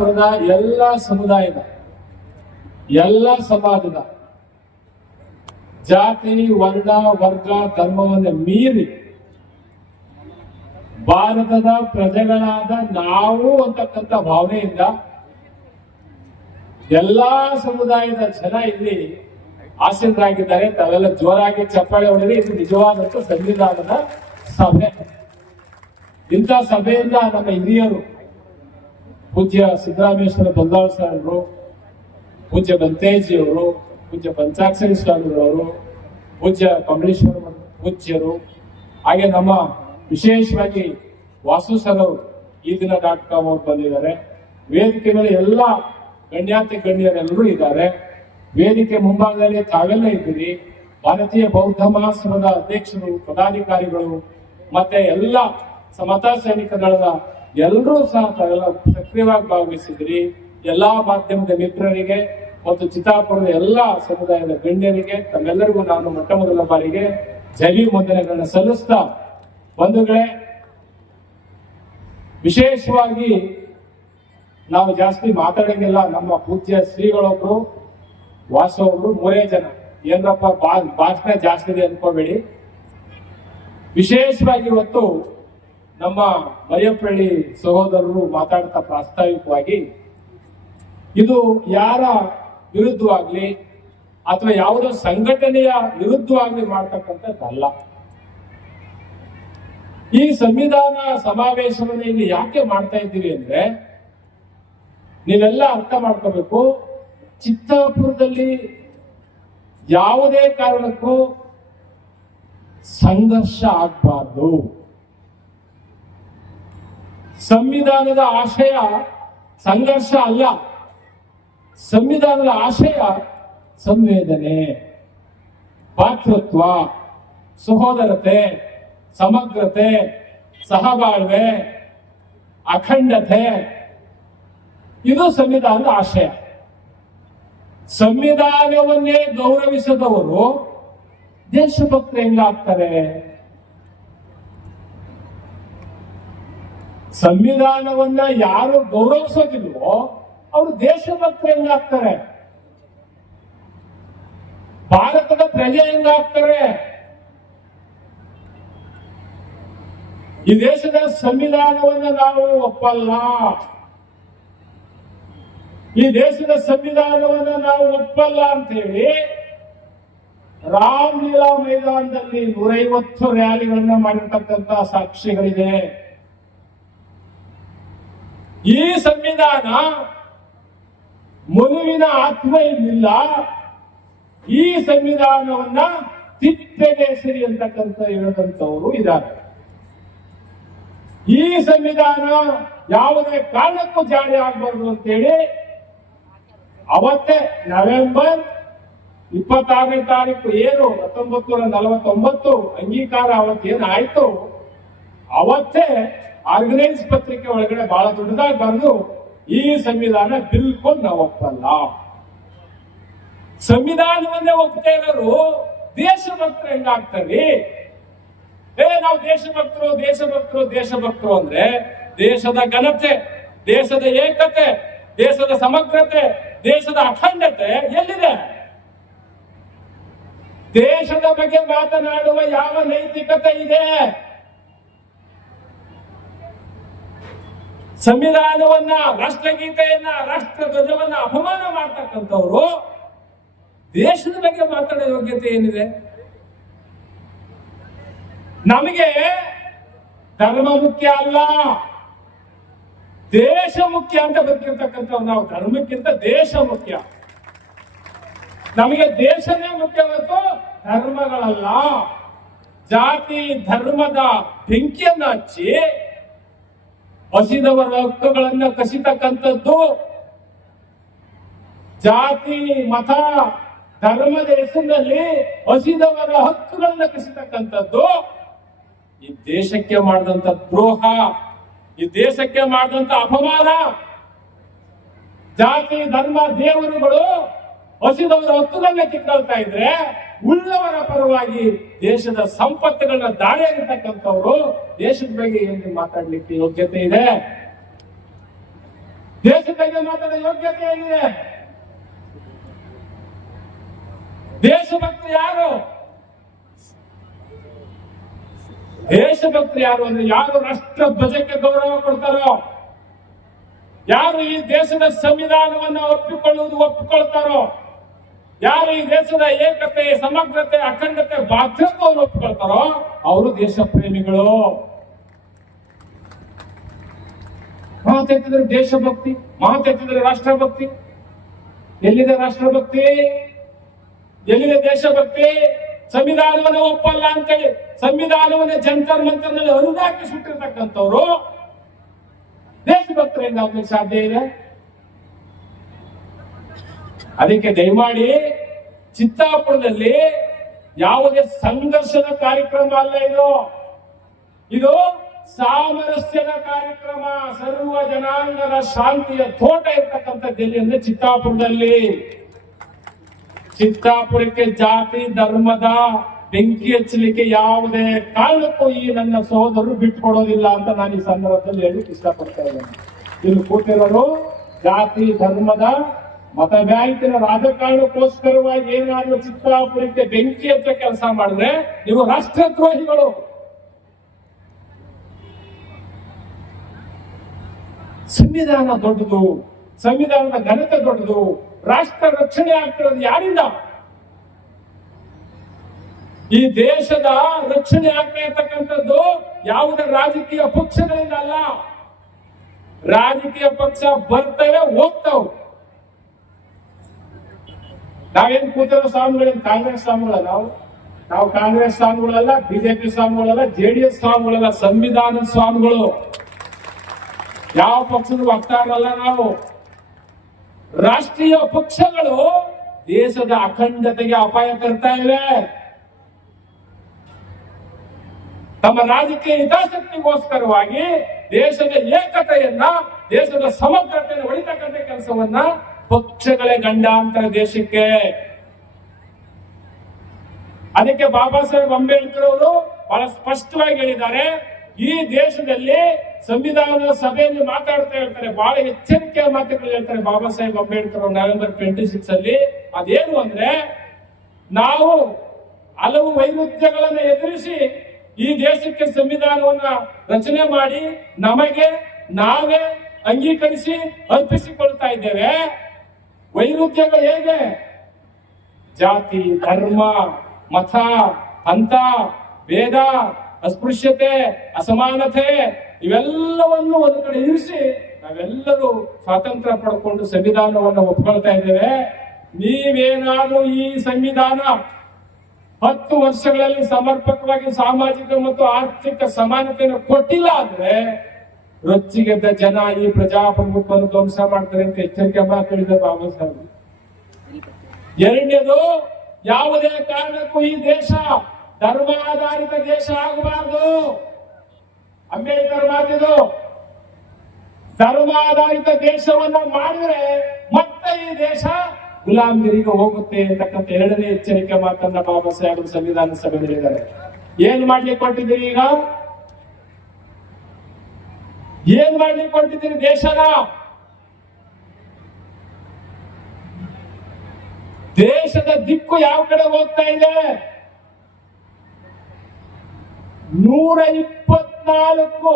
ಚಿತ್ತಾಪುರದ ಎಲ್ಲ ಸಮುದಾಯದ, ಎಲ್ಲ ಸಮಾಜದ ಜಾತಿ, ವರ್ಗ ವರ್ಗ, ಧರ್ಮವನ್ನು ಮೀರಿ ಭಾರತದ ಪ್ರಜೆಗಳಾದ ನಾವು ಅಂತಕ್ಕಂಥ ಭಾವನೆಯಿಂದ ಎಲ್ಲಾ ಸಮುದಾಯದ ಜನ ಇಲ್ಲಿ ಆಸೀನರಾಗಿದ್ದಾರೆ. ತಾವೆಲ್ಲ ಜೋರಾಗಿ ಚಪ್ಪಾಳೆ ಹೊಡೆದ್ರೆ ಇದು ನಿಜವಾದಂತ ಸಂವಿಧಾನದ ಸಭೆ. ಇಂಥ ಸಭೆಯಿಂದ ನಮ್ಮ ಹಿರಿಯರು ಪೂಜ್ಯ ಸಿದ್ದರಾಮೇಶ್ವರ ಬಲ್ದಾಳ್ ಅವರು ಪೂಜ್ಯ ಬಂತೇಜಿಯವರು ಪೂಜ್ಯ ಪಂಚಾಕ್ಷರಿ ಸ್ವಾಮಿಗಳವರು ಪೂಜ್ಯ ಕಮಲೇಶ್ವರ ಪೂಜ್ಯರು, ಹಾಗೆ ನಮ್ಮ ವಿಶೇಷವಾಗಿ ವಾಸು ಸರ್ ಅವರು ಈ ದಿನ ಡಾಟ್ ಕಾಮ್ ಅವ್ರು ಬಂದಿದ್ದಾರೆ. ವೇದಿಕೆ ಮೇಲೆ ಎಲ್ಲ ಗಣ್ಯಾತಿ ಗಣ್ಯರೆಲ್ಲರೂ ಇದ್ದಾರೆ. ವೇದಿಕೆ ಮುಂಭಾಗದಲ್ಲಿ ತಾವೆಲ್ಲ ಇದ್ದೀರಿ. ಭಾರತೀಯ ಬೌದ್ಧ ಮಹಾಸಭದ ಅಧ್ಯಕ್ಷರು, ಪದಾಧಿಕಾರಿಗಳು, ಮತ್ತೆ ಎಲ್ಲ ಸಮತಾ ಸೈನಿಕ ದಳದ ಎಲ್ಲರೂ ಸಹ ತಾವೆಲ್ಲ ಸಕ್ರಿಯವಾಗಿ ಭಾಗವಹಿಸಿದ್ರಿ ಎಲ್ಲಾ ಮಾಧ್ಯಮದ ಮಿತ್ರರಿಗೆ ಮತ್ತು ಚಿತ್ತಾಪುರದ ಎಲ್ಲಾ ಸಮುದಾಯದ ಗಣ್ಯರಿಗೆ, ತಮ್ಮೆಲ್ಲರಿಗೂ ನಾನು ಮೊಟ್ಟ ಮೊದಲ ಬಾರಿಗೆ ಜಲಿ ವಂದನೆಗಳನ್ನು ಸಲ್ಲಿಸ್ತಾ ಬಂಧುಗಳೇ, ವಿಶೇಷವಾಗಿ ನಾವು ಜಾಸ್ತಿ ಮಾತಾಡಂಗಿಲ್ಲ. ನಮ್ಮ ಪೂಜ್ಯ ಶ್ರೀಗಳೊಬ್ರು ವಾಸವೊಬ್ರು ಮೂರೇ ಜನ. ಏನಪ್ಪ ಬಾ, ಭಾಷಣ ಜಾಸ್ತಿ ಇದೆ ಅನ್ಕೋಬೇಡಿ. ವಿಶೇಷವಾಗಿ ಇವತ್ತು ನಮ್ಮ ಮರಿಯಪ್ಪಳ್ಳಿ ಸಹೋದರರು ಮಾತಾಡ್ತಾ ಪ್ರಾಸ್ತಾವಿಕವಾಗಿ, ಇದು ಯಾರ ವಿರುದ್ಧವಾಗ್ಲಿ ಅಥವಾ ಯಾವುದೋ ಸಂಘಟನೆಯ ವಿರುದ್ಧವಾಗ್ಲಿ ಮಾಡ್ತಕ್ಕಂಥದ್ದಲ್ಲ ಈ ಸಂವಿಧಾನ ಸಮಾವೇಶವನ್ನು ಇಲ್ಲಿ ಯಾಕೆ ಮಾಡ್ತಾ ಇದ್ದೀವಿ ಅಂದ್ರೆ, ನೀವೆಲ್ಲ ಅರ್ಥ ಮಾಡ್ಕೋಬೇಕು, ಚಿತ್ತಾಪುರದಲ್ಲಿ ಯಾವುದೇ ಕಾರಣಕ್ಕೂ ಸಂಘರ್ಷ ಆಗಬಾರ್ದು. ಸಂವಿಧಾನದ ಆಶಯ ಸಂಘರ್ಷ ಅಲ್ಲ. ಸಂವಿಧಾನದ ಆಶಯ ಸಂವೇದನೆ ಪಾತೃತ್ವ ಸಹೋದರತೆ, ಸಮಗ್ರತೆ, ಸಹಬಾಳ್ವೆ, ಅಖಂಡತೆ. ಇದು ಸಂವಿಧಾನದ ಆಶಯ. ಸಂವಿಧಾನವನ್ನೇ ಗೌರವಿಸದವರು ದೇಶಭಕ್ತರು ಹೆಂಗಾಗ್ತಾರೆ ಸಂವಿಧಾನವನ್ನ ಯಾರು ಗೌರವಿಸೋದಿಲ್ವೋ ಅವರು ದೇಶಭಕ್ತ ಹೆಂಗಾಗ್ತಾರೆ ಭಾರತದ ಪ್ರಜೆ ಹೆಂಗಾಗ್ತಾರೆ ಈ ದೇಶದ ಸಂವಿಧಾನವನ್ನ ನಾವು ಒಪ್ಪಲ್ಲ. ಈ ದೇಶದ ಸಂವಿಧಾನವನ್ನು ನಾವು ಒಪ್ಪಲ್ಲ ಅಂತೇಳಿ ರಾಮಲೀಲಾ ಮೈದಾನದಲ್ಲಿ ನೂರೈವತ್ತು ರ್ಯಾಲಿಗಳನ್ನ ಮಾಡಿರ್ತಕ್ಕಂತ ಸಾಕ್ಷಿಗಳಿದೆ. ಈ ಸಂವಿಧಾನ ಮನುವಿನ ಆತ್ಮ ಇಲ್ಲಿಲ್ಲ. ಈ ಸಂವಿಧಾನವನ್ನ ತಿಪ್ಪೆಗೆ ಸರಿ ಅಂತಕ್ಕಂಥ ಹೇಳದಂತವರು ಇದ್ದಾರೆ. ಈ ಸಂವಿಧಾನ ಯಾವುದೇ ಕಾರಣಕ್ಕೂ ಜಾರಿ ಆಗಬಾರ್ದು ಅಂತೇಳಿ ಅವತ್ತೇ ನವೆಂಬರ್ ಇಪ್ಪತ್ತಾರನೇ ತಾರೀಕು ಏನು, ಹತ್ತೊಂಬತ್ತು ನೂರ ನಲವತ್ತೊಂಬತ್ತು ಅಂಗೀಕಾರ ಅವತ್ತೇನಾಯ್ತು, ಅವತ್ತೇ ಆರ್ಗನೈಸ್ ಪತ್ರಿಕೆ ಒಳಗಡೆ ಬಹಳ ದೊಡ್ಡದಾಗಿ ಬರೆದು ಈ ಸಂವಿಧಾನ ಬಿಲ್ಕುಲ್ ನಾವು ಒಪ್ಪಲ್ಲ. ಸಂವಿಧಾನವನ್ನೇ ಒಪ್ತಾ ಇರೋರು ದೇಶಭಕ್ತರು ಹೆಂಗಾಗ್ತದೆ ಏ, ನಾವು ದೇಶಭಕ್ತರು ದೇಶಭಕ್ತರು ದೇಶಭಕ್ತರು ಅಂದ್ರೆ ದೇಶದ ಘನತೆ, ದೇಶದ ಏಕತೆ, ದೇಶದ ಸಮಗ್ರತೆ, ದೇಶದ ಅಖಂಡತೆ ಎಲ್ಲಿದೆ? ದೇಶದ ಬಗ್ಗೆ ಮಾತನಾಡುವ ಯಾವ ನೈತಿಕತೆ ಇದೆ? ಸಂವಿಧಾನವನ್ನ, ರಾಷ್ಟ್ರಗೀತೆಯನ್ನ ರಾಷ್ಟ್ರ ಧ್ವಜವನ್ನ ಅಪಮಾನ ಮಾಡ್ತಕ್ಕಂಥವ್ರು ದೇಶದ ಬಗ್ಗೆ ಮಾತಾಡೋ ಯೋಗ್ಯತೆ ಏನಿದೆ? ನಮಗೆ ಧರ್ಮ ಮುಖ್ಯ ಅಲ್ಲ. ದೇಶ ಮುಖ್ಯ ಅಂತ ಬರ್ತಿರ್ತಕ್ಕಂಥವ್ರು ನಾವು. ಧರ್ಮಕ್ಕಿಂತ ದೇಶ ಮುಖ್ಯ. ನಮಗೆ ದೇಶನೇ ಮುಖ್ಯ ಮತ್ತು ಧರ್ಮಗಳಲ್ಲ. ಜಾತಿ, ಧರ್ಮದ ಬೆಂಕಿಯನ್ನ ಹಚ್ಚಿ ಹಸಿದವರ ಹಕ್ಕುಗಳನ್ನ ಕಸಿತಕ್ಕಂಥದ್ದು ಜಾತಿ, ಮತ, ಧರ್ಮದ ಹೆಸರಿನಲ್ಲಿ ಹಸಿದವರ ಹಕ್ಕುಗಳನ್ನ ಕಸಿತಕ್ಕಂಥದ್ದು. ಈ ದೇಶಕ್ಕೆ ಮಾಡಿದಂತ ದ್ರೋಹ, ಈ ದೇಶಕ್ಕೆ ಮಾಡಿದಂತ ಅಪಮಾನ, ಜಾತಿ, ಧರ್ಮ, ದೇವರುಗಳು ಹಸಿದವರ ಹತ್ತದಲ್ಲೇ ಕಿತ್ಕೊಳ್ತಾ ಇದ್ರೆ ಉಳ್ಳವರ ಪರವಾಗಿ ದೇಶದ ಸಂಪತ್ತುಗಳನ್ನ ದಾಳಿ ಆಗಿರ್ತಕ್ಕಂಥವ್ರು ದೇಶದ ಬಗ್ಗೆ ಏನು ಮಾತಾಡ್ಲಿಕ್ಕೆ ಯೋಗ್ಯತೆ ಇದೆ? ದೇಶದ ಬಗ್ಗೆ ಮಾತಾಡೋ ಯೋಗ್ಯತೆ ಏನಿದೆ? ದೇಶಭಕ್ತ ಯಾರು? ದೇಶಭಕ್ತ ಯಾರು ಅಂದ್ರೆ ಯಾರು ರಾಷ್ಟ್ರ ಧ್ವಜಕ್ಕೆ ಗೌರವ ಕೊಡ್ತಾರೋ? ಯಾರು ಈ ದೇಶದ ಸಂವಿಧಾನವನ್ನು ಒಪ್ಪಿಕೊಳ್ಳುವುದು ಒಪ್ಪಿಕೊಳ್ತಾರೋ? ಯಾರು ಈ ದೇಶದ ಏಕತೆ, ಸಮಗ್ರತೆ, ಅಖಂಡತೆ ಬಾಧ್ಯತ್ವವನ್ನು ಒಪ್ಪಿಕೊಳ್ತಾರೋ ಅವರು ದೇಶ ಪ್ರೇಮಿಗಳು ಮಾತೆತ್ತಿದ್ರೆ ದೇಶಭಕ್ತಿ, ಮಾತೆತ್ತಿದ್ರೆ ರಾಷ್ಟ್ರಭಕ್ತಿ. ಎಲ್ಲಿದೆ ರಾಷ್ಟ್ರಭಕ್ತಿ? ಎಲ್ಲಿದೆ ದೇಶಭಕ್ತಿ? ಸಂವಿಧಾನವನ್ನು ಒಪ್ಪಲ್ಲ ಅಂತೇಳಿ, ಸಂವಿಧಾನವನ್ನು ಜಂತರ್ ಮಂತರ್ನಲ್ಲಿ ಅರುದಾಕಿ ಸುಟ್ಟಿರ್ತಕ್ಕಂಥವ್ರು ದೇಶಭಕ್ತರಿಂದ ಅವ್ರಿಗೆ ಸಾಧ್ಯ ಇದೆ. ಅದಕ್ಕೆ ದಯಮಾಡಿ ಚಿತ್ತಾಪುರದಲ್ಲಿ ಯಾವುದೇ ಸಂಘರ್ಷದ ಕಾರ್ಯಕ್ರಮ ಅಲ್ಲ ಇದು. ಇದು ಸಾಮರಸ್ಯದ ಕಾರ್ಯಕ್ರಮ, ಸರ್ವ ಜನಾಂಗದ ಶಾಂತಿಯ ತೋಟ ಇರ್ತಕ್ಕಂಥ ಜಿಲ್ಲೆ ಅಂದ್ರೆ ಚಿತ್ತಾಪುರದಲ್ಲಿ. ಚಿತ್ತಾಪುರಕ್ಕೆ ಜಾತಿ, ಧರ್ಮದ ಬೆಂಕಿ ಹಚ್ಚಲಿಕ್ಕೆ ಯಾವುದೇ ಕಾರಣಕ್ಕೂ ಈ ನನ್ನ ಸಹೋದರರು ಬಿಟ್ಕೊಡೋದಿಲ್ಲ ಅಂತ ನಾನು ಈ ಸಂದರ್ಭದಲ್ಲಿ ಹೇಳಿ ಇಷ್ಟಪಡ್ತಾ ಇದ್ದೇನೆ. ಇಲ್ಲಿ ಕೂತಿರೋರು ಜಾತಿ, ಧರ್ಮದ ಮತ ಬ್ಯಾಂಕಿನ ರಾಜಕಾರಣಕ್ಕೋಸ್ಕರವಾಗಿ ಏನಾದ್ರೂ ಚಿತ್ತಾಪುರಕ್ಕೆ ಬೆಂಕಿ ಅಂತ ಕೆಲಸ ಮಾಡಿದ್ರೆ ನೀವು ರಾಷ್ಟ್ರದ್ರೋಹಿಗಳು. ಸಂವಿಧಾನ ದೊಡ್ಡದು, ಸಂವಿಧಾನದ ಘನತೆ ದೊಡ್ಡದು, ರಾಷ್ಟ್ರ ರಕ್ಷಣೆ ಆಗ್ತಿರೋದು ಯಾರಿಂದ? ಈ ದೇಶದ ರಕ್ಷಣೆ ಆಗ್ತಾ ಇರ್ತಕ್ಕಂಥದ್ದು ಯಾವುದೇ ರಾಜಕೀಯ ಪಕ್ಷಗಳಿಂದ ಅಲ್ಲ. ರಾಜಕೀಯ ಪಕ್ಷ ಬರ್ತವೆ, ಹೋಗ್ತಾವ್. ನಾವೇನ್ ಕೂತಿರೋ ಸ್ವಾಮಿಗಳೇನು ಕಾಂಗ್ರೆಸ್ ಸ್ವಾಮಿಗಳ ನಾವು ನಾವು ಕಾಂಗ್ರೆಸ್ ಸ್ವಾಮಿಗಳಲ್ಲ, ಬಿಜೆಪಿ ಸ್ವಾಮಿಗಳಲ್ಲ ಜೆಡಿಎಸ್ ಸ್ವಾಮಿಗಳಲ್ಲ ಸಂವಿಧಾನದ ಸ್ವಾಮಿಗಳು. ಯಾವ ಪಕ್ಷದ ವಕ್ತಾರಲ್ಲ ನಾವು? ರಾಷ್ಟ್ರೀಯ ಪಕ್ಷಗಳು ದೇಶದ ಅಖಂಡತೆಗೆ ಅಪಾಯ ತರ್ತಾ ಇವೆ. ತಮ್ಮ ರಾಜಕೀಯ ಹಿತಾಸಕ್ತಿಗೋಸ್ಕರವಾಗಿ ದೇಶದ ಏಕತೆಯನ್ನ, ದೇಶದ ಸಮಗ್ರತೆಯನ್ನು ಹೊಡಿತಕ್ಕಂಥ ಕೆಲಸವನ್ನ ಪಕ್ಷಗಳೇ ಗಂಡಾಂತರ ದೇಶಕ್ಕೆ. ಅದಕ್ಕೆ ಬಾಬಾ ಸಾಹೇಬ್ ಅಂಬೇಡ್ಕರ್ ಅವರು ಬಹಳ ಸ್ಪಷ್ಟವಾಗಿ ಹೇಳಿದ್ದಾರೆ, ಈ ದೇಶದಲ್ಲಿ ಸಂವಿಧಾನದ ಸಭೆಯಲ್ಲಿ ಮಾತಾಡ್ತಾ ಹೇಳ್ತಾರೆ ಬಹಳ ಎಚ್ಚರಿಕೆಯ ಮಾತುಗಳು ಹೇಳ್ತಾರೆ ಬಾಬಾ ಸಾಹೇಬ್ ಅಂಬೇಡ್ಕರ್ ಅವರು ನವೆಂಬರ್ ಟ್ವೆಂಟಿ ಸಿಕ್ಸ್ ಅಲ್ಲಿ. ಅದೇನು ಅಂದ್ರೆ, ನಾವು ಹಲವು ವೈರುಧ್ಯಗಳನ್ನು ಎದುರಿಸಿ ಈ ದೇಶಕ್ಕೆ ಸಂವಿಧಾನವನ್ನ ರಚನೆ ಮಾಡಿ ನಮಗೆ ನಾವೇ ಅಂಗೀಕರಿಸಿ ಅರ್ಪಿಸಿಕೊಳ್ತಾ ಇದ್ದೇವೆ. ವೈರುಧ್ಯಗಳು ಹೇಗೆ? ಜಾತಿ, ಧರ್ಮ, ಮತ, ಹಂತ, ಭೇದ, ಅಸ್ಪೃಶ್ಯತೆ, ಅಸಮಾನತೆ ಇವೆಲ್ಲವನ್ನು ಒಂದು ಕಡೆ ಇರಿಸಿ ನಾವೆಲ್ಲರೂ ಸ್ವಾತಂತ್ರ್ಯ ಪಡ್ಕೊಂಡು ಸಂವಿಧಾನವನ್ನು ಒಪ್ಕೊಳ್ತಾ ಇದ್ದೇವೆ. ನೀವೇನಾದ್ರೂ ಈ ಸಂವಿಧಾನ ಹತ್ತು ವರ್ಷಗಳಲ್ಲಿ ಸಮರ್ಪಕವಾಗಿ ಸಾಮಾಜಿಕ ಮತ್ತು ಆರ್ಥಿಕ ಸಮಾನತೆಯನ್ನು ಕೊಟ್ಟಿಲ್ಲ ಅಂದ್ರೆ ರೊಚ್ಚಿಗೆದ್ದ ಜನ ಈ ಪ್ರಜಾಪ್ರಭುತ್ವವನ್ನು ಧ್ವಂಸ ಮಾಡ್ತಾರೆ ಅಂತ ಎಚ್ಚರಿಕೆ ಮಾತಾಡಿದ ಬಾಬಾ ಸಾಹೇಬ್. ಎರಡನೇದು, ಯಾವುದೇ ಕಾರಣಕ್ಕೂ ಈ ದೇಶ ಧರ್ಮಾಧಾರಿತ ದೇಶ ಆಗಬಾರದು. ಅಂಬೇಡ್ಕರ್ ಮಾತಿದು, ಧರ್ಮಾಧಾರಿತ ದೇಶವನ್ನ ಮಾಡಿದ್ರೆ ಮತ್ತೆ ಈ ದೇಶ ಗುಲಾಮಗಿರಿಗೆ ಹೋಗುತ್ತೆ ಅಂತಕ್ಕಂಥ ಎರಡನೇ ಎಚ್ಚರಿಕೆ ಮಾತನ್ನ ಬಾಬಾ ಸಾಹೇಬ್ ಸಂವಿಧಾನ ಸಭೆ ಹೇಳಿದ್ದಾರೆ. ಏನ್ ಮಾಡ್ಲಿಕ್ಕೆ ಕೊಟ್ಟಿದ್ದೀರಿ ಈಗ? ಏನ್ ಮಾಡ್ಲಿಕ್ಕೆ ಕೊಟ್ಟಿದ್ದೀರಿ ದೇಶನ? ದೇಶದ ದಿಕ್ಕು ಯಾವ ಕಡೆ ಹೋಗ್ತಾ ಇದೆ? ನೂರ ಇಪ್ಪತ್ನಾಲ್ಕು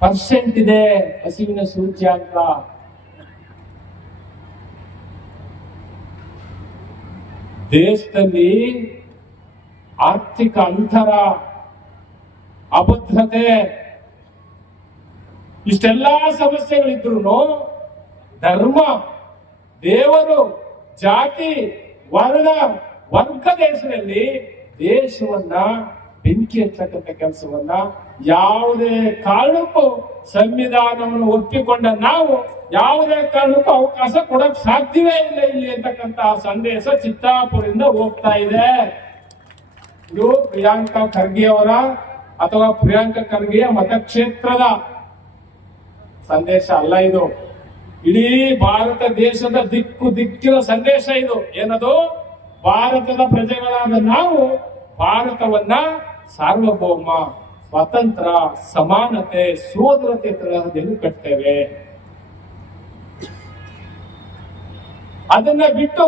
ಪರ್ಸೆಂಟ್ ಇದೆ ಹಸಿವಿನ ಸೂಚ್ಯಾಂಕ. ದೇಶದಲ್ಲಿ ಆರ್ಥಿಕ ಅಂತರ, ಅಭದ್ರತೆ ಇಷ್ಟೆಲ್ಲಾ ಸಮಸ್ಯೆಗಳಿದ್ರು ಧರ್ಮ, ದೇವರು, ಜಾತಿ ವರ್ಣ ವರ್ಗದ ದೇಶದಲ್ಲಿ ದೇಶವನ್ನ ಬೆಂಕಿ ಹಚ್ಚತಕ್ಕಂಥ ಕೆಲಸವನ್ನ ಯಾವುದೇ ಕಾರಣಕ್ಕೂ ಸಂವಿಧಾನವನ್ನು ಒಪ್ಪಿಕೊಂಡ ನಾವು ಯಾವುದೇ ಕಾರಣಕ್ಕೂ ಅವಕಾಶ ಕೊಡಕ್ ಸಾಧ್ಯವೇ ಇಲ್ಲ ಇಲ್ಲಿ ಅಂತಕ್ಕಂತಹ ಸಂದೇಶ ಚಿತ್ತಾಪುರದಿಂದ ಹೋಗ್ತಾ ಇದೆ. ಇದು ಪ್ರಿಯಾಂಕಾ ಖರ್ಗೆ ಅವರ ಅಥವಾ ಪ್ರಿಯಾಂಕಾ ಖರ್ಗೆಯ ಮತಕ್ಷೇತ್ರದ ಸಂದೇಶ ಅಲ್ಲ ಇದು. ಇಡೀ ಭಾರತ ದೇಶದ ದಿಕ್ಕು ದಿಕ್ಕಿನ ಸಂದೇಶ ಇದು. ಏನದು? ಭಾರತದ ಪ್ರಜೆಗಳಾದ ನಾವು ಭಾರತವನ್ನ ಸಾರ್ವಭೌಮ, ಸ್ವತಂತ್ರ, ಸಮಾನತೆ ಸೋದರತೆ ತರಹದಲ್ಲಿ ಕಟ್ತೇವೆ. ಅದನ್ನ ಬಿಟ್ಟು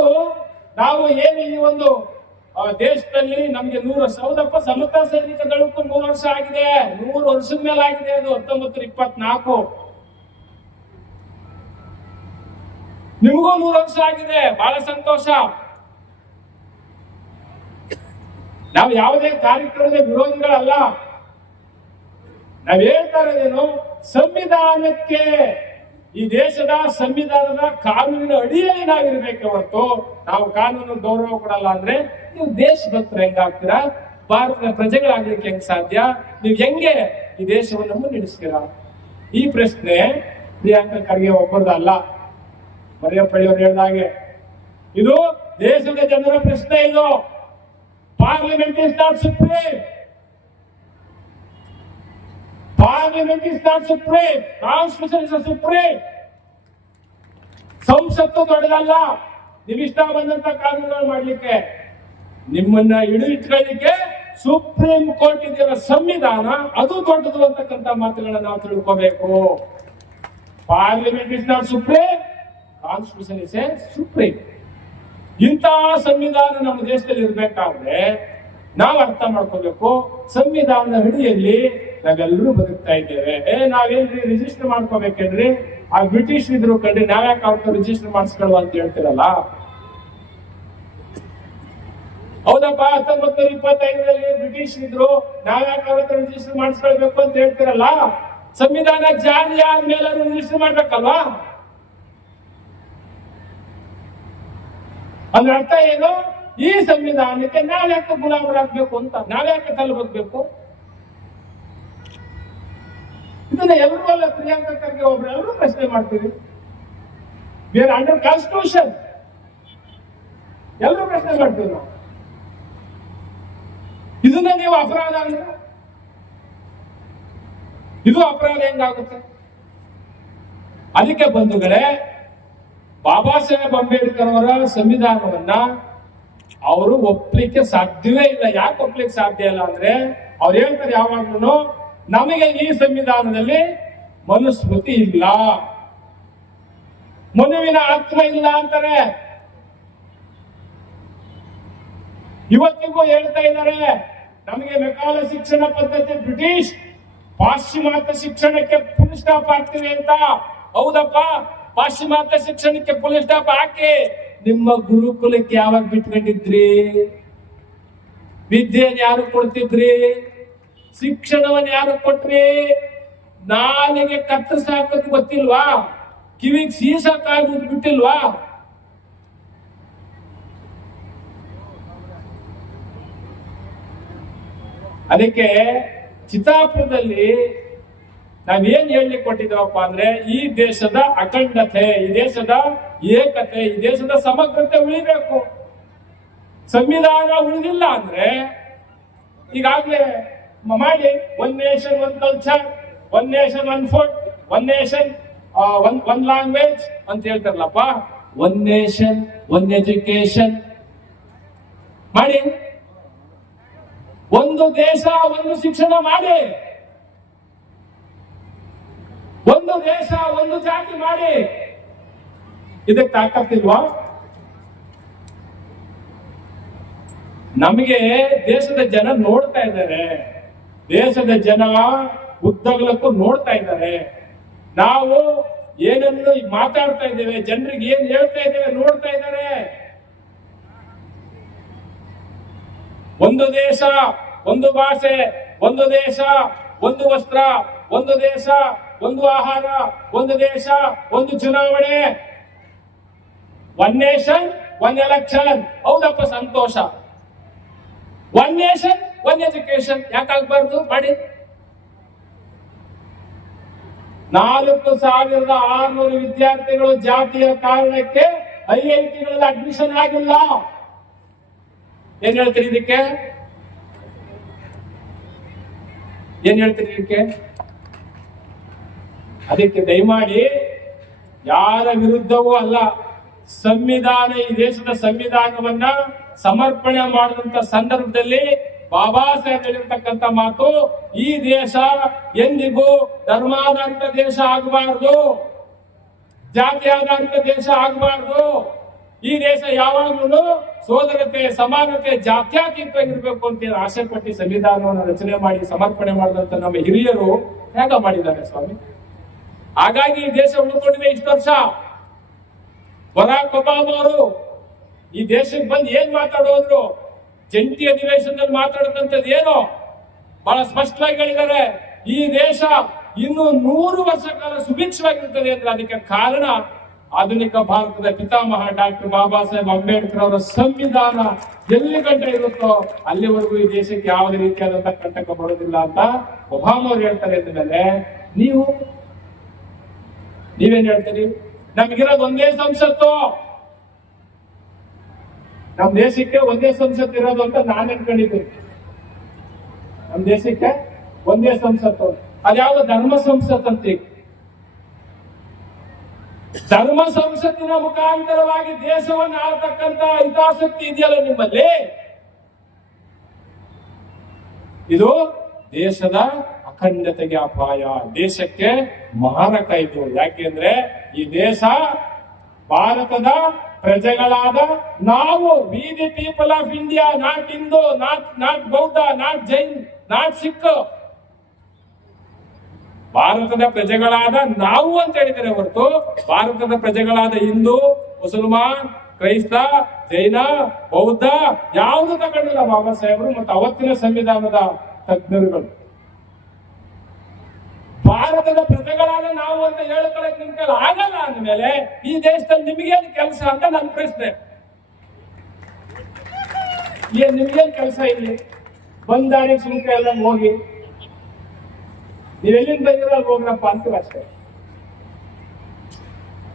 ನಾವು ಏನು ಈ ಒಂದು ದೇಶದಲ್ಲಿ ನಮ್ಗೆ ನೂರು ವರ್ಷ ಹೌದಪ್ಪ ಸಮತಾ ಸೈನಿಕ ದಳಕ್ಕೂ ನೂರು ವರ್ಷ ಆಗಿದೆ. ನೂರು ವರ್ಷದ ಮೇಲೆ ಆಗಿದೆ ಅದು. ಹತ್ತೊಂಬತ್ತು ಇಪ್ಪತ್ನಾಲ್ಕು. ನಿಮಗೂ ನೂರು ವರ್ಷ ಆಗಿದೆ. ಬಹಳ ಸಂತೋಷ. ನಾವು ಯಾವುದೇ ಕಾರ್ಯಕ್ರಮದ ವಿರೋಧಿಗಳಲ್ಲ. ನಾವ್ ಹೇಳ್ತಾ ಇರೋದೇನು? ಸಂವಿಧಾನಕ್ಕೆ ಈ ದೇಶದ ಸಂವಿಧಾನದ ಕಾನೂನಿನ ಅಡಿಯಲ್ಲಿ ನಾವಿರ್ಬೇಕೆ ಹೊರತು ನಾವು ಕಾನೂನು ಗೌರವ ಕೊಡಲ್ಲ ಅಂದ್ರೆ ನೀವು ದೇಶಭಕ್ತರು ಹೆಂಗಾಗ್ತೀರಾ ಭಾರತದ ಪ್ರಜೆಗಳಾಗ್ಲಿಕ್ಕೆ ಹೆಂಗ್ ಸಾಧ್ಯ? ನೀವು ಹೆಂಗೆ ಈ ದೇಶವನ್ನು ಮುನ್ನಡೆಸ್ತೀರಾ? ಈ ಪ್ರಶ್ನೆ ಪ್ರಿಯಾಂಕ ಖರ್ಗೆ ಒಬ್ಬರದಲ್ಲ. ಮರಿಯಪ್ಪಳ್ಳಿಯವರು ಹಾಗೆ. ಇದು ದೇಶದ ಜನರ ಪ್ರಶ್ನೆ ಇದು. Parliament is not supreme parliament is not supreme constitution is supreme ಸಂಸತ್ತು ದೊಡ್ಡದಲ್ಲ. ನೀವು ಇಷ್ಟ ಬಂದಂತ ಕಾನೂನುಗಳು ಮಾಡಲಿಕ್ಕೆ. ನಿಮ್ಮನ್ನ ಹಿಡಿದಿಟ್ಕೊಳ್ಳಿಕ್ಕೆ ಸುಪ್ರೀಂ ಕೋರ್ಟ್ ಇದರ ಸಂವಿಧಾನ. ಅದು ದೊಡ್ಡದು ಅಂತಕ್ಕಂಥ ಮಾತುಗಳನ್ನ ನಾವು ತಿಳ್ಕೋಬೇಕು. Parliament is not supreme constitution is a supreme ಇಂತಹ ಸಂವಿಧಾನ ನಮ್ಮ ದೇಶದಲ್ಲಿ ಇರಬೇಕಾದ್ರೆ ನಾವು ಅರ್ಥ ಮಾಡ್ಕೋಬೇಕು, ಸಂವಿಧಾನದ ಅಡಿಯಲ್ಲಿ ನಾವೆಲ್ಲರೂ ಬದುಕ್ತಾ ಇದ್ದೇವೆ. ಏ, ನಾವೇನ್ರಿ ರಿಜಿಸ್ಟರ್ ಮಾಡ್ಕೋಬೇಕೇನ್ರಿ? ಆ ಬ್ರಿಟಿಷ್ ಇದ್ರು ಕಂಡ್ರಿ ನಾವ್ಯಾಕೆ ಅವ್ರ ರಿಜಿಸ್ಟರ್ ಮಾಡಿಸ್ಕೊಳ್ಳುವ ಅಂತ ಹೇಳ್ತಿರಲ್ಲ? ಹೌದಪ್ಪ ಹತ್ತೊಂಬತ್ತರ ಇಪ್ಪತ್ತೈದರಲ್ಲಿ ಬ್ರಿಟಿಷ್ ಇದ್ರು ನಾವ್ಯಾಕೆ ಅವ್ರ ಹತ್ರ ರಿಜಿಸ್ಟರ್ ಮಾಡಿಸ್ಕೊಳ್ಬೇಕು ಅಂತ ಹೇಳ್ತಿರಲ್ಲ? ಸಂವಿಧಾನ ಜಾರಿ ಆದ್ಮೇಲೆ ರಿಜಿಸ್ಟರ್ ಮಾಡ್ಬೇಕಲ್ವಾ? ಅಂದ್ರೆ ಅರ್ಥ ಏನು? ಈ ಸಂವಿಧಾನಕ್ಕೆ ನಾಳೆ ಯಾಕೆ ಗುಲಾಮರಾಗ್ಬೇಕು ಅಂತ? ನಾವ್ಯಾಕೆ ತಲುಪಬೇಕು ಇದನ್ನ ಎಲ್ಲರೂ ಅಲ್ಲ ಪ್ರಿಯಾಂಕ ಖರ್ಗೆ ಪ್ರಶ್ನೆ ಮಾಡ್ತೀವಿ ಆರ್ ಅಂಡರ್ ಕಾನ್ಸ್ಟಿಟ್ಯೂಷನ್ ಎಲ್ಲರೂ ಪ್ರಶ್ನೆ ಮಾಡ್ತೀವಿ ನಾವು. ಇದನ್ನ ನೀವು ಅಪರಾಧ ಅಂದ್ರೆ? ಇದು ಅಪರಾಧ ಹೆಂಗಾಗುತ್ತೆ? ಅದಕ್ಕೆ ಬಂಧುಗಳೇ ಬಾಬಾ ಸಾಹೇಬ್ ಅಂಬೇಡ್ಕರ್ ಅವರ ಸಂವಿಧಾನವನ್ನ ಅವರು ಒಪ್ಲಿಕ್ಕೆ ಸಾಧ್ಯವೇ ಇಲ್ಲ. ಯಾಕೆ ಒಪ್ಲಿಕ್ಕೆ ಸಾಧ್ಯ ಇಲ್ಲ ಅಂದ್ರೆ ಅವ್ರು ಹೇಳ್ತಾರೆ ಯಾವಾಗ್ಲೂ ನಮಗೆ ಈ ಸಂವಿಧಾನದಲ್ಲಿ ಮನುಸ್ಮೃತಿ ಇಲ್ಲ. ಮನುವಿನ ಆತ್ಮ ಇಲ್ಲ ಅಂತಾರೆ. ಇವತ್ತಿಗೂ ಹೇಳ್ತಾ ಇದ್ದಾರೆ, ನಮಗೆ ಮೆಕಾಲ ಶಿಕ್ಷಣ ಪದ್ಧತಿ ಬ್ರಿಟಿಷ್ ಪಾಶ್ಚಿಮಾತ್ಯ ಶಿಕ್ಷಣಕ್ಕೆ ಪುನಃ ಆಗ್ತೀವಿ ಅಂತ. ಹೌದಪ್ಪ. ಪಾಶ್ಚಿಮಾತ್ಯ ಶಿಕ್ಷಣಕ್ಕೆ ಪೊಲೀಸ್ ಸ್ಟಾಪ್ ಹಾಕಿ, ನಿಮ್ಮ ಗುರುಕುಲಕ್ಕೆ ಯಾವಾಗ ಬಿಟ್ಕೊಂಡಿದ್ರಿ? ವಿದ್ಯೆಯನ್ನು ಯಾರು ಕೊಡ್ತಿದ್ರಿ? ಶಿಕ್ಷಣವನ್ನು ಯಾರು ಕೊಟ್ರಿ? ನಾಲಿಗೆ ಕತ್ತರಿಸ ಹಾಕೋದ್ ಗೊತ್ತಿಲ್ವಾ? ಕಿವಿಗ್ ಸೀಸ ಕಾಯ್ದು ಬಿಟ್ಟಿಲ್ವಾ? ಅದಕ್ಕೆ ಚಿತ್ತಾಪುರದಲ್ಲಿ ನಾವೇನ್ ಹೇಳಿ ಕೊಟ್ಟಿದ್ದೇವಪ್ಪ ಅಂದ್ರೆ, ಈ ದೇಶದ ಅಖಂಡತೆ, ಈ ದೇಶದ ಏಕತೆ, ಈ ದೇಶದ ಸಮಗ್ರತೆ ಉಳಿಬೇಕು. ಸಂವಿಧಾನ ಉಳಿದಿಲ್ಲ ಅಂದ್ರೆ, ಈಗಾಗ್ಲೇ ಮಾಡಿ one nation one culture one nation one food one nation one language ಅಂತ ಹೇಳ್ತಾರಲ್ಲಪ್ಪ. ಒನ್ ನೇಷನ್ ಒನ್ ಎಜುಕೇಶನ್ ಮಾಡಿ. ಒಂದು ದೇಶ, ಒಂದು ಶಿಕ್ಷಣ ಮಾಡಿ. ಒಂದು ದೇಶ, ಒಂದು ಜಾತಿ ಮಾಡಿ. ಇದಕ್ಕೆ ತಾಕತ್ತಿಲ್ವಾ? ನಮಗೆ ದೇಶದ ಜನ ನೋಡ್ತಾ ಇದ್ದಾರೆ. ದೇಶದ ಜನ ಉದ್ದಗಲಕ್ಕೂ ನೋಡ್ತಾ ಇದ್ದಾರೆ. ನಾವು ಏನನ್ನು ಮಾತಾಡ್ತಾ ಇದ್ದೇವೆ, ಜನರಿಗೆ ಏನ್ ಹೇಳ್ತಾ ಇದ್ದೇವೆ ನೋಡ್ತಾ ಇದ್ದಾರೆ. ಒಂದು ದೇಶ, ಒಂದು ಭಾಷೆ, ಒಂದು ದೇಶ, ಒಂದು ವಸ್ತ್ರ, ಒಂದು ದೇಶ. ಒಂದು ಆಹಾರ, ಒಂದು ದೇಶ, ಒಂದು ಚುನಾವಣೆ. ಒನ್ ನೇಷನ್ ಒನ್ ಎಲೆಕ್ಷನ್ ಹೌದಪ್ಪ, ಸಂತೋಷ. ಒನ್ ನೇಷನ್ ಒನ್ ಎಜುಕೇಶನ್ ಯಾಕಾಗಬಾರ್ದು ಮಾಡಿ. ನಾಲ್ಕು ಸಾವಿರದ ಆರ್ನೂರು ವಿದ್ಯಾರ್ಥಿಗಳು ಜಾತಿಯ ಕಾರಣಕ್ಕೆ ಐ ಐ ಟಿಗಳಲ್ಲಿ ಅಡ್ಮಿಷನ್ ಆಗಿಲ್ಲ. ಏನ್ ಹೇಳ್ತೀರಿ ಇದಕ್ಕೆ? ಏನ್ ಹೇಳ್ತೀರಿ ಇದಕ್ಕೆ? ಅದಕ್ಕೆ ದಯಮಾಡಿ ಯಾರ ವಿರುದ್ಧವೂ ಅಲ್ಲ, ಸಂವಿಧಾನ, ಈ ದೇಶದ ಸಂವಿಧಾನವನ್ನ ಸಮರ್ಪಣೆ ಮಾಡಿದಂತ ಸಂದರ್ಭದಲ್ಲಿ ಬಾಬಾ ಸಾಹೇಬ್ ಹೇಳಿರ್ತಕ್ಕಂಥ ಮಾತು, ಈ ದೇಶ ಎಂದಿಗೂ ಧರ್ಮಾಧಾರಿತ ದೇಶ ಆಗಬಾರದು, ಜಾತಿ ಆಧಾರಿತ ದೇಶ ಆಗಬಾರದು. ಈ ದೇಶ ಯಾವಾಗ್ಲೂ ಸೋದರತೆ, ಸಮಾನತೆ ಜಾತ್ಯಾತೀತವಾಗಿರ್ಬೇಕು ಅಂತ ಏನ್ ಆಸೆ ಪಟ್ಟು ಸಂವಿಧಾನವನ್ನು ರಚನೆ ಮಾಡಿ, ಸಮರ್ಪಣೆ ಮಾಡಿದಂತ ನಮ್ಮ ಹಿರಿಯರು ಹೇಗ ಮಾಡಿದ್ದಾರೆ ಸ್ವಾಮಿ? ಹಾಗಾಗಿ ಈ ದೇಶ ಉಳ್ಕೊಂಡಿದೆ ಇಷ್ಟು ವರ್ಷ. ಬರಾಕ್ ಒಬಾಮಾ ಅವರು ಈ ದೇಶಕ್ಕೆ ಬಂದು ಏನ್ ಮಾತಾಡೋದ್ರು? ಜಂಟಿ ಅಧಿವೇಶನದಲ್ಲಿ ಮಾತಾಡದಂತದ್ದು ಏನು? ಬಹಳ ಸ್ಪಷ್ಟವಾಗಿ ಹೇಳಿದ್ದಾರೆ. ಈ ದೇಶ ಇನ್ನು ನೂರು ವರ್ಷ ಕಾಲ ಸುಭಿಕ್ಷವಾಗಿರ್ತದೆ ಅಂದ್ರೆ ಅದಕ್ಕೆ ಕಾರಣ ಆಧುನಿಕ ಭಾರತದ ಪಿತಾಮಹ ಡಾಕ್ಟರ್ ಬಾಬಾ ಸಾಹೇಬ್ ಅಂಬೇಡ್ಕರ್ ಅವರ ಸಂವಿಧಾನ ಎಲ್ಲಿ ಗಂಟೆ ಇರುತ್ತೋ ಅಲ್ಲಿವರೆಗೂ ಈ ದೇಶಕ್ಕೆ ಯಾವುದೇ ರೀತಿಯಾದಂತಹ ಕಂಟಕ ಬರೋದಿಲ್ಲ ಅಂತ ಒಬಾಮ ಅವ್ರು ಹೇಳ್ತಾರೆ ಅಂದಮೇಲೆ, ನೀವು ನೀವೇನ್ ಹೇಳ್ತೀರಿ? ನಮ್ಗಿರೋದು ಒಂದೇ ಸಂಸತ್ತು. ನಮ್ ದೇಶಕ್ಕೆ ಒಂದೇ ಸಂಸತ್ ಇರೋದು ಅಂತ ನಾನು ಅನ್ಕೊಂಡಿದ್ದೀನಿ. ನಮ್ ದೇಶಕ್ಕೆ ಒಂದೇ ಸಂಸತ್ತು. ಅದ್ಯಾವ ಧರ್ಮ ಸಂಸತ್ ಅಂತ ಧರ್ಮ ಸಂಸತ್ತಿನ ಮುಖಾಂತರವಾಗಿ ದೇಶವನ್ನು ಆಳ್ತಕ್ಕಂತ ಹಿತಾಸಕ್ತಿ ಇದೆಯಲ್ಲ ನಿಮ್ಮಲ್ಲಿ? ಇದು ದೇಶದ ಅಖಂಡತೆಗೆ ಅಪಾಯ. ದೇಶಕ್ಕೆ ಮಾರಕ ಇದು ಯಾಕೆಂದ್ರೆ ಈ ದೇಶ ಭಾರತದ ಪ್ರಜೆಗಳಾದ ನಾವು we the people of India not Hindu not not ಬೌದ್ಧ ನಾಟ್ ಜೈನ್ ನಾಟ್ ಸಿಖ್ ಭಾರತದ ಪ್ರಜೆಗಳಾದ ನಾವು ಅಂತ ಹೇಳಿದರೆ ಹೊರತು ಭಾರತದ ಪ್ರಜೆಗಳಾದ ಹಿಂದೂ, ಮುಸಲ್ಮಾನ್, ಕ್ರೈಸ್ತ, ಜೈನ, ಬೌದ್ಧ, ಯಾವುದು ತಗೊಂಡಿಲ್ಲ ಬಾಬಾ ಸಾಹೇಬರು, ಮತ್ತು ಅವತ್ತಿನ ಸಂವಿಧಾನದ ತಜ್ಞರುಗಳು. ಭಾರತದ ಪ್ರಜೆಗಳಾದ ನಾವು ಅಂತ ಹೇಳ್ಕೊಳಕ್ ನಿಮ್ ಆಗಲ್ಲ ಅಂದ್ಮೇಲೆ ಈ ದೇಶದಲ್ಲಿ ನಿಮಗೇನು ಕೆಲಸ ಅಂತ ನನ್ ಪ್ರಶ್ನೆ. ಏನ್ ನಿಮ್ಗೇನ್ ಕೆಲಸ ಇಲ್ಲಿ? ಬಂದಾರಿ ಸುಂಕ ಎಲ್ಲ ಹೋಗಿ. ನೀವೆಲ್ಲಿಂದ ಬಂದಿರೋ ಅಲ್ಲಿ ಹೋಗ್ರಪ್ಪ ಅಂತೀವಿ ಅಷ್ಟೇ.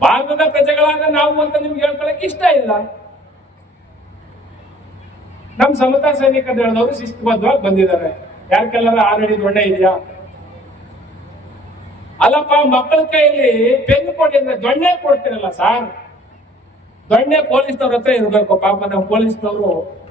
ಭಾರತದ ಪ್ರಜೆಗಳಾದ ನಾವು ಅಂತ ನಿಮ್ಗೆ ಹೇಳ್ಕೊಳಕ್ ಇಷ್ಟ ಇಲ್ಲ. ನಮ್ ಸಮತಾ ಸೈನಿಕ ಹೇಳಿದವರು ಶಿಸ್ತುಬದ್ಧವಾಗಿ ಬಂದಿದ್ದಾರೆ. ಯಾಕೆಲ್ಲರ ಆಲ್ರೆಡಿ ದೊಡ್ಡ ಇದೆಯಾ? ಅಲ್ಲಪ್ಪ, ಮಕ್ಕಳ ಕೈಯಲ್ಲಿ ಪೆನ್ ಕೊಡಿ ಅಂದ್ರೆ ದೊಣ್ಣೆ ಕೊಡ್ತೀರಲ್ಲ ಸರ್ ದೊಣ್ಣೆ ಪೊಲೀಸ್ನವ್ರ ಹತ್ರ ಇರ್ಬೇಕು, ಪಾಪ ನಮ್ಮ ಪೊಲೀಸ್ನವರು